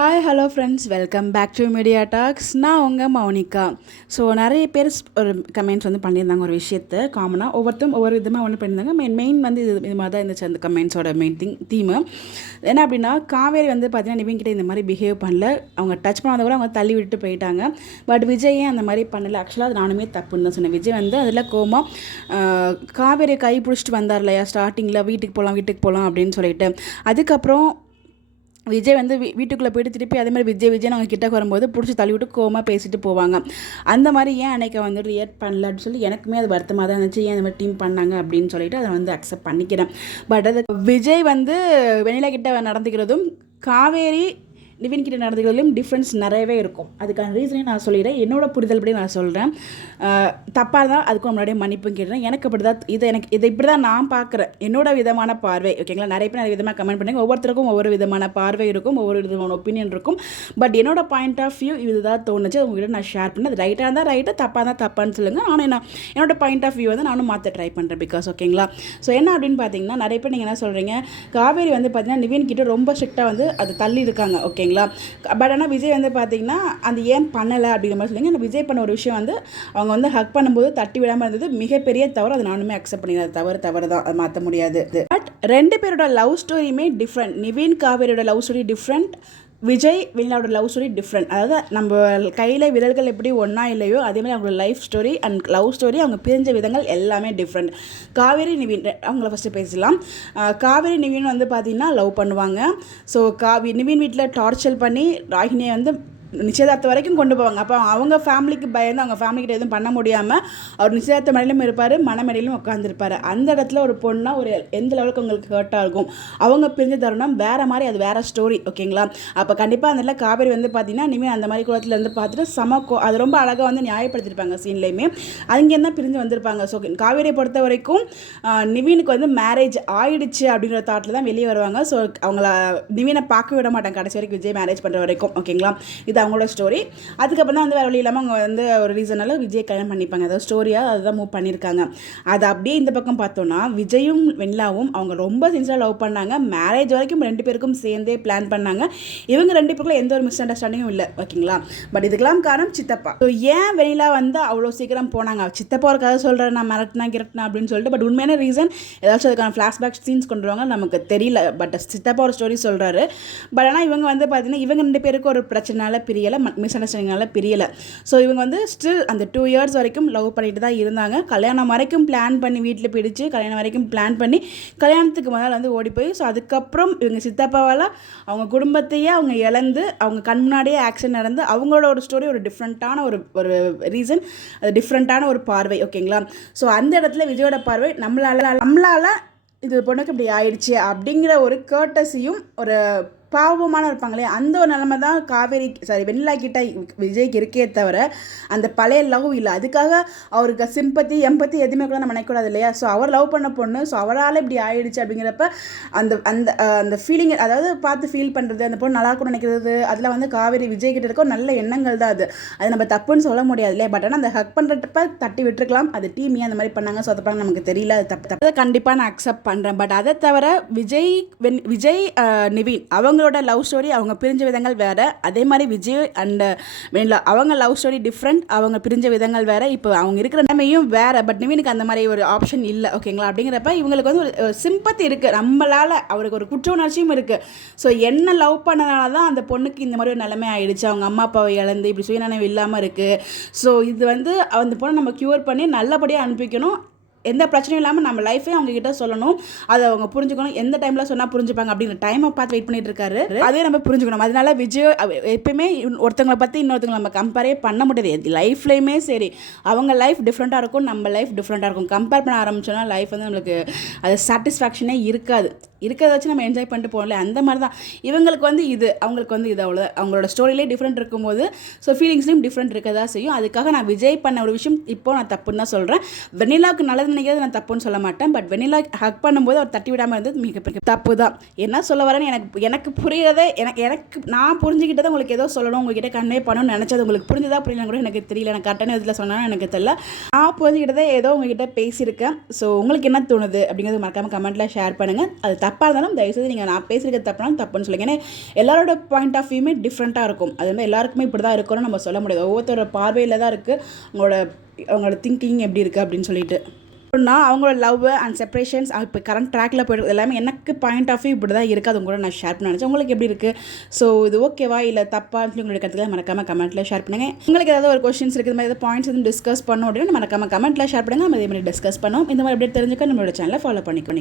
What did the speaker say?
Hi hello friends, welcome back to media talks. நான் உங்கள் Mounika. So நிறைய பேர் ஒரு கமெண்ட்ஸ் வந்து பண்ணியிருந்தாங்க ஒரு விஷயத்தை காமனாக ஒவ்வொரு விதமாக ஒன்று பண்ணியிருந்தாங்க. மெயின் வந்து இது மாதிரி தான் இருந்துச்சு அந்த கமெண்ட்ஸோட மெயின் தீமு. என்ன அப்படின்னா, காவேரி வந்து பார்த்தீங்கன்னா நிவின் கிட்டே இந்த மாதிரி பிஹேவ் பண்ணல, அவங்க டச் பண்ணாத கூட அவங்க தள்ளி விட்டு போயிட்டாங்க. பட் விஜய் அந்த மாதிரி பண்ணலை. ஆக்சுவலாக அது நானுமே தப்புன்னு தான் சொன்னேன். விஜய் வந்து அதில் காவேரியை கை பிடிச்சிட்டு வந்தார் இல்லையா ஸ்டார்டிங்கில், வீட்டுக்கு போகலாம் அப்படின்னு சொல்லிட்டு. அதுக்கப்புறம் விஜய் வந்து வீட்டுக்குள்ளே போய்ட்டு திருப்பி அதே மாதிரி விஜய் அவங்க கிட்ட வரும்போது பிடிச்சி தள்ளிவிட்டு கோவமாக பேசிட்டு போவாங்க. அந்த மாதிரி ஏன் அன்னைக்கு வந்து ரியாக்ட் பண்ணல அப்படின்னு சொல்லி எனக்குமே அது வருத்தமாக தான் இருந்துச்சு. ஏன் இந்த மாதிரி டீம் பண்ணாங்க அப்படின்னு சொல்லிட்டு அதை வந்து அக்செப்ட் பண்ணிக்கிறேன். பட் அது விஜய் வந்து வெண்ணிலா கிட்ட நடந்துக்கிறதும் காவேரி நிவின் கிட்ட நடந்துக்கிறதுலையும் டிஃப்ரென்ஸ் நிறையவே இருக்கும். அதுக்கான ரீசனையும் நான் சொல்லிடுறேன். என்னோட புரிதல் படி நான் சொல்கிறேன். தப்பாக தான் அதுக்கும் முன்னாடியே மன்னிப்பும் கேட்குறேன். எனக்கு அப்படி தான் இதை இப்படி தான் நான் பார்க்குறேன். என்னோட விதமான பார்வை, ஓகேங்களா? நிறைய பேர் நிறைய விதமாக கமெண்ட் பண்ணுங்க. ஒவ்வொருத்தருக்கும் ஒவ்வொரு விதமான பார்வை இருக்கும், ஒவ்வொரு விதமான ஒப்பீனியன் இருக்கும். பட் என்னோட பாயிண்ட் ஆஃப் வியூ இதுதான் தோணுச்சு. உங்கள்கிட்ட நான் ஷேர் பண்ணேன். அது ரைட்டாக இருந்தால் ரைட்டு, தப்பாக இருந்தால் தப்பான்னு சொல்லுங்கள். ஆனால் என்னோட பாயிண்ட் ஆஃப் வியூ வந்து நானும் மாற்ற ட்ரை பண்ணுறேன். பிகாஸ் ஓகேங்களா, ஸோ என்ன அப்படின்னு பார்த்தீங்கன்னா, நிறைய பேர் நீங்கள் என்ன சொல்கிறீங்க, காவேரி வந்து பார்த்தீங்கன்னா நிவின் கிட்ட ரொம்ப ஸ்ட்ரிக்டாக வந்து அது தள்ளி இருக்காங்க, ஓகேங்களா? பட் ஆனால் விஜய் வந்து பார்த்தீங்கன்னா அது ஏன் பண்ணலை அப்படிங்கிற மாதிரி சொல்லுங்க. விஜய் பண்ண ஒரு விஷயம் வந்து அவங்க வந்து ஹக் பண்ணும்போது தட்டி விடாமல் இருந்தது மிகப்பெரிய தவறு. அது நானுமே அக்செப்ட் பண்ணிக்கிறேன். தவறு தான், அது மாற்ற முடியாது. பட் ரெண்டு பேரோட லவ் ஸ்டோரியுமே டிஃப்ரெண்ட். நிவின் காவேரியோட லவ் ஸ்டோரி டிஃப்ரெண்ட், விஜய் வெண்ணிலாவோட லவ் ஸ்டோரி டிஃப்ரெண்ட். அதாவது நம்ம கையில் விரல்கள் எப்படி ஒன்றா இல்லையோ அதேமாதிரி அவங்களோட life story and love story, அவங்க பிரிஞ்ச விதங்கள் எல்லாமே டிஃப்ரெண்ட். காவேரி நிவின் அவங்கள ஃபஸ்ட்டு பேசலாம். காவேரி நிவின் வந்து பார்த்திங்கன்னா லவ் பண்ணுவாங்க. ஸோ நிவின் வீட்டில் டார்ச்சர் பண்ணி ராகினியை வந்து நிச்சயதார்த்தம் வரைக்கும் கொண்டு போவாங்க. அப்போ அவங்க ஃபேமிலிக்கு பயந்து அவங்க ஃபேமிலிக்கிட்ட எதுவும் பண்ண முடியாமல் அவர் நிச்சயதார்த்த மேடையிலும் இருப்பார், மனமேடையிலும் உட்காந்துருப்பார். அந்த இடத்துல ஒரு பொண்ணா ஒரு எந்த லெவலுக்கு உங்களுக்கு ஹர்ட்டாக இருக்கும். அவங்க பிரிஞ்ச தருணம் வேறு மாதிரி, அது வேறு ஸ்டோரி, ஓகேங்களா? அப்போ கண்டிப்பாக அந்த இடத்துல காவேரி வந்து பார்த்திங்கன்னா இனிமேல் அந்த மாதிரி குளத்தில் இருந்து பார்த்துட்டு அது ரொம்ப அழகாக வந்து நியாயப்படுத்தியிருப்பாங்க சீன்லேயுமே. அங்கேருந்து தான் பிரிஞ்சு வந்திருப்பாங்க. ஸோ காவேரியை பொறுத்த வரைக்கும் நிவினுக்கு வந்து மேரேஜ் ஆயிடுச்சு அப்படிங்கிற தாட்டில் தான் வெளியே வருவாங்க. ஸோ அவங்கள நிவினை பார்க்க விட மாட்டாங்க கடைசி வரைக்கும், விஜய் மேரேஜ் பண்ணுற வரைக்கும், ஓகேங்களா? இது அவங்களோட ஸ்டோரி. அதுக்கப்புறம் தான் வந்து வேறு வழி இல்லாமல் அவங்க வந்து ஒரு ரீசனால விஜய் கல்யாணம் பண்ணிப்பாங்க. அதாவது ஸ்டோரியாக அதுதான் மூவ் பண்ணியிருக்காங்க. அது அப்படியே இந்த பக்கம் பார்த்தோன்னா விஜயும் வெண்ணிலாவும் அவங்க ரொம்ப சின்சியராக லவ் பண்ணாங்க. மேரேஜ் வரைக்கும் ரெண்டு பேருக்கும் சேர்ந்தே பிளான் பண்ணாங்க. இவங்க ரெண்டு பேருக்குள்ள எந்த ஒரு மிஸ் அண்டர்ஸ்டாண்டிங்கும் இல்லை, ஓகேங்களா? பட் இதுக்கெல்லாம் காரணம் சித்தப்பா. ஸோ ஏன் வெண்ணிலா வந்து அவ்வளோ சீக்கிரம் போனாங்க? சித்தப்பா ஒரு கதை சொல்கிறேன், நான் கிரட்டினா அப்படின்னு சொல்லிட்டு. பட் உண்மையான ரீசன் ஏதாச்சும் அதுக்கான ஃப்ளாஷ்பேக் சீன்ஸ் கொண்டு வருவாங்க, நமக்கு தெரியல. பட் சித்தப்பா ஒரு ஸ்டோரி சொல்கிறாரு. பட் ஆனால் இவங்க வந்து பார்த்தீங்கன்னா இவங்க ரெண்டு பேருக்கு ஒரு பிரச்சனைனால பிரியலை, மிஸ் அண்டர்ஸ்டாண்டிங்னால பிரியலை. ஸோ இவங்க வந்து ஸ்டில் அந்த 2 years வரைக்கும் லவ் பண்ணிட்டு தான் இருந்தாங்க. கல்யாணம் வரைக்கும் பிளான் பண்ணி வீட்டில் பிடிச்சி கல்யாணம் வரைக்கும் பிளான் பண்ணி கல்யாணத்துக்கு முதல்ல வந்து ஓடி போய், ஸோ அதுக்கப்புறம் இவங்க சித்தப்பாவால் அவங்க குடும்பத்தையே அவங்க இழந்து அவங்க கண் முன்னாடியே ஆக்சிடென்ட் நடந்து அவங்களோட ஒரு ஸ்டோரி ஒரு டிஃப்ரெண்ட்டான ஒரு ரீசன், அது டிஃப்ரெண்ட்டான ஒரு பார்வை, ஓகேங்களா? ஸோ அந்த இடத்துல விஜயோட பார்வை நம்மளால் இது பொண்ணுக்கு இப்படி ஆயிடுச்சு அப்படிங்கிற ஒரு கர்ட்டஸியும் ஒரு பாவமான இருப்பாங்களே, அந்த ஒரு நிலைமை தான் வெண்ணிலா கிட்ட விஜய்க்கு இருக்கே தவிர அந்த பழைய லவ் இல்லை. அதுக்காக அவருக்கு சிம்பத்தி எம்பத்தி எதுவுமே கூட நம்ம நினைக்கூடாது இல்லையா? ஸோ அவர் லவ் பண்ண பொண்ணு, ஸோ அவரால் இப்படி ஆயிடுச்சு அப்படிங்கிறப்ப அந்த அந்த அந்த ஃபீலிங், அதாவது பார்த்து ஃபீல் பண்ணுறது, அந்த பொண்ணு நல்லா கூட நினைக்கிறது, அதில் வந்து காவேரி விஜய் கிட்ட இருக்க நல்ல எண்ணங்கள் தான். அது நம்ம தப்புன்னு சொல்ல முடியாது இல்லையா? பட் ஆனால் அந்த ஹக் பண்ணுறப்ப தட்டி விட்டுருக்கலாம். அது டீம் ஏன் அந்த மாதிரி பண்ணாங்க சொதப்பாங்க நமக்கு தெரியல. அது தப்பு அதை கண்டிப்பாக நான் அக்செப்ட் பண்ணுறேன். பட் அதை தவிர விஜய் நிவின் அவங்களோட லவ் ஸ்டோரி, அவங்க பிரிஞ்ச விதங்கள் வேறு. அதே மாதிரி விஜய் அண்ட் வெண்ணிலா அவங்க லவ் ஸ்டோரி டிஃப்ரெண்ட், அவங்க பிரிஞ்ச விதங்கள் வேறு. இப்போ அவங்க இருக்கிற நிலைமையும் வேறு. பட் நிவினுக்கு அந்த மாதிரி ஒரு ஆப்ஷன் இல்லை, ஓகேங்களா? அப்படிங்கிறப்ப இவங்களுக்கு வந்து ஒரு சிம்பத்தி இருக்குது, நம்மளால் அவருக்கு ஒரு குற்ற உணர்ச்சியும் இருக்குது. ஸோ என்ன லவ் பண்ணனால தான் அந்த பொண்ணுக்கு இந்த மாதிரி ஒரு நிலைமை ஆகிடுச்சு, அவங்க அம்மா அப்பாவை இழந்து இப்படி சுயநினைவு இல்லாமல் இருக்குது. ஸோ இது வந்து அந்த பொண்ணை நம்ம க்யூர் பண்ணி நல்லபடியாக அனுப்பிக்கணும். எந்த பிரச்சனையும் இல்லாமல் நம்ம லைஃபே அவங்ககிட்ட சொல்லணும். அதை அவங்க புரிஞ்சுக்கணும். எந்த டைமில் சொன்னால் புரிஞ்சுப்பாங்க அப்படிங்கிற டைமை பார்த்து வெயிட் பண்ணிட்டு இருக்காரு. அதே நம்ம புரிஞ்சுக்கணும். அதனால விஜய் எப்பயுமே ஒருத்தவங்களை பற்றி இன்னொருத்தவங்களை நம்ம கம்பேரே பண்ண முடியாது. லைஃப்லேயுமே சரி, அவங்க லைஃப் டிஃப்ரெண்ட்டாக இருக்கும், நம்ம லைஃப் டிஃப்ரெண்ட்டாக இருக்கும். கம்பேர் பண்ண ஆரம்பிச்சோன்னா லைஃப் வந்து நம்மளுக்கு அது சாட்டிஸ்ஃபேக்ஷனே இருக்காது. இருக்கிறத வச்சு நம்ம என்ஜாய் பண்ணிட்டு போகல. அந்த மாதிரி தான் இவங்களுக்கு வந்து இது, அவங்களுக்கு வந்து இது, அவ்வளோ அவங்களோட ஸ்டோரியிலே டிஃப்ரெண்ட் இருக்கும்போது ஸோ ஃபீலிங்ஸ்லையும் டிஃப்ரெண்ட் இருக்க தான் செய்யும். அதுக்காக நான் விஜய் பண்ண ஒரு விஷயம் இப்போ நான் தப்புன்னு தான் சொல்கிறேன். வெண்ணிலாவுக்கு நல்லது நினைக்கிறது நான் தப்புன்னு சொல்ல மாட்டேன். பட் வெண்ணிலா ஹக் பண்ணும்போது அவர் தட்டி விடாமல் இருந்தது மிகப்பெரிய தப்பு தான். என்ன சொல்ல வரேன்னு எனக்கு புரியுறதே எனக்கு நான் புரிஞ்சுக்கிட்டதை உங்களுக்கு ஏதோ சொல்லணும், உங்ககிட்ட கன்வே பண்ணணும்னு நினச்சது உங்களுக்கு புரிஞ்சுதா புரியலன்னு கூட எனக்கு தெரியல. எனக்கு கரெக்டான இதில் சொன்னாலும் எனக்கு தெரியல. நான் புரிஞ்சுக்கிட்டதே ஏதோ உங்ககிட்ட பேசியிருக்கேன். ஸோ உங்களுக்கு என்ன தோணுது அப்படிங்கிறது மறக்காமல் கமெண்ட்டில் ஷேர் பண்ணுங்கள். அது தப்பாக இருந்தாலும் தயவுசெய்து நீங்கள் நான் பேசியிருக்க தப்புனாலும் தப்புன்னு சொல்லுங்கள். ஏன்னா எல்லாரோட பாயிண்ட் ஆஃப் வியூமே டிஃப்ரெண்ட்டாக இருக்கும். அது மாதிரி எல்லாருக்குமே இப்படி தான் இருக்கணும்னு நம்ம சொல்ல முடியாது. ஒவ்வொருத்தரோட பார்வையில் தான் இருக்குது அவங்களோட திங்கிங் எப்படி இருக்குது அப்படின்னு சொல்லிட்டு. நான் அவங்களோட லவ் அண்ட் செப்பரேஷன்ஸ் இப்போ கரண்ட் ட்ராக்கில் போய்ட்டு எல்லாமே எனக்கு பாயிண்ட் ஆஃப் வியூ இப்படி தான் இருக்குது. அது கூட நான் ஷேர் பண்ண நினச்சேன். உங்களுக்கு எப்படி இருக்குது? ஸோ இது ஓகேவா இல்லை தப்பான்னு சொல்லி உங்களுக்கு கற்றுக்கலாம் மறக்காமல் கமெண்ட்டில் ஷேர் பண்ணுங்கள். உங்களுக்கு ஏதாவது ஒரு கொஸ்டின்ஸ் இருக்குது, மாதிரி ஏதாவது பாயிண்ட்ஸ் எதுவும் டிஸ்கஸ் பண்ணணும் அப்படின்னா மறக்காமல் கமெண்ட்டில் ஷேர் பண்ணுங்கள். நம்ம இதே மாதிரி டிஸ்கஸ் பண்ணோம். இந்த மாதிரி அப்படியே தெரிஞ்சுக்க நம்மளோட சேனலை ஃபாலோ பண்ணிக்கணும்.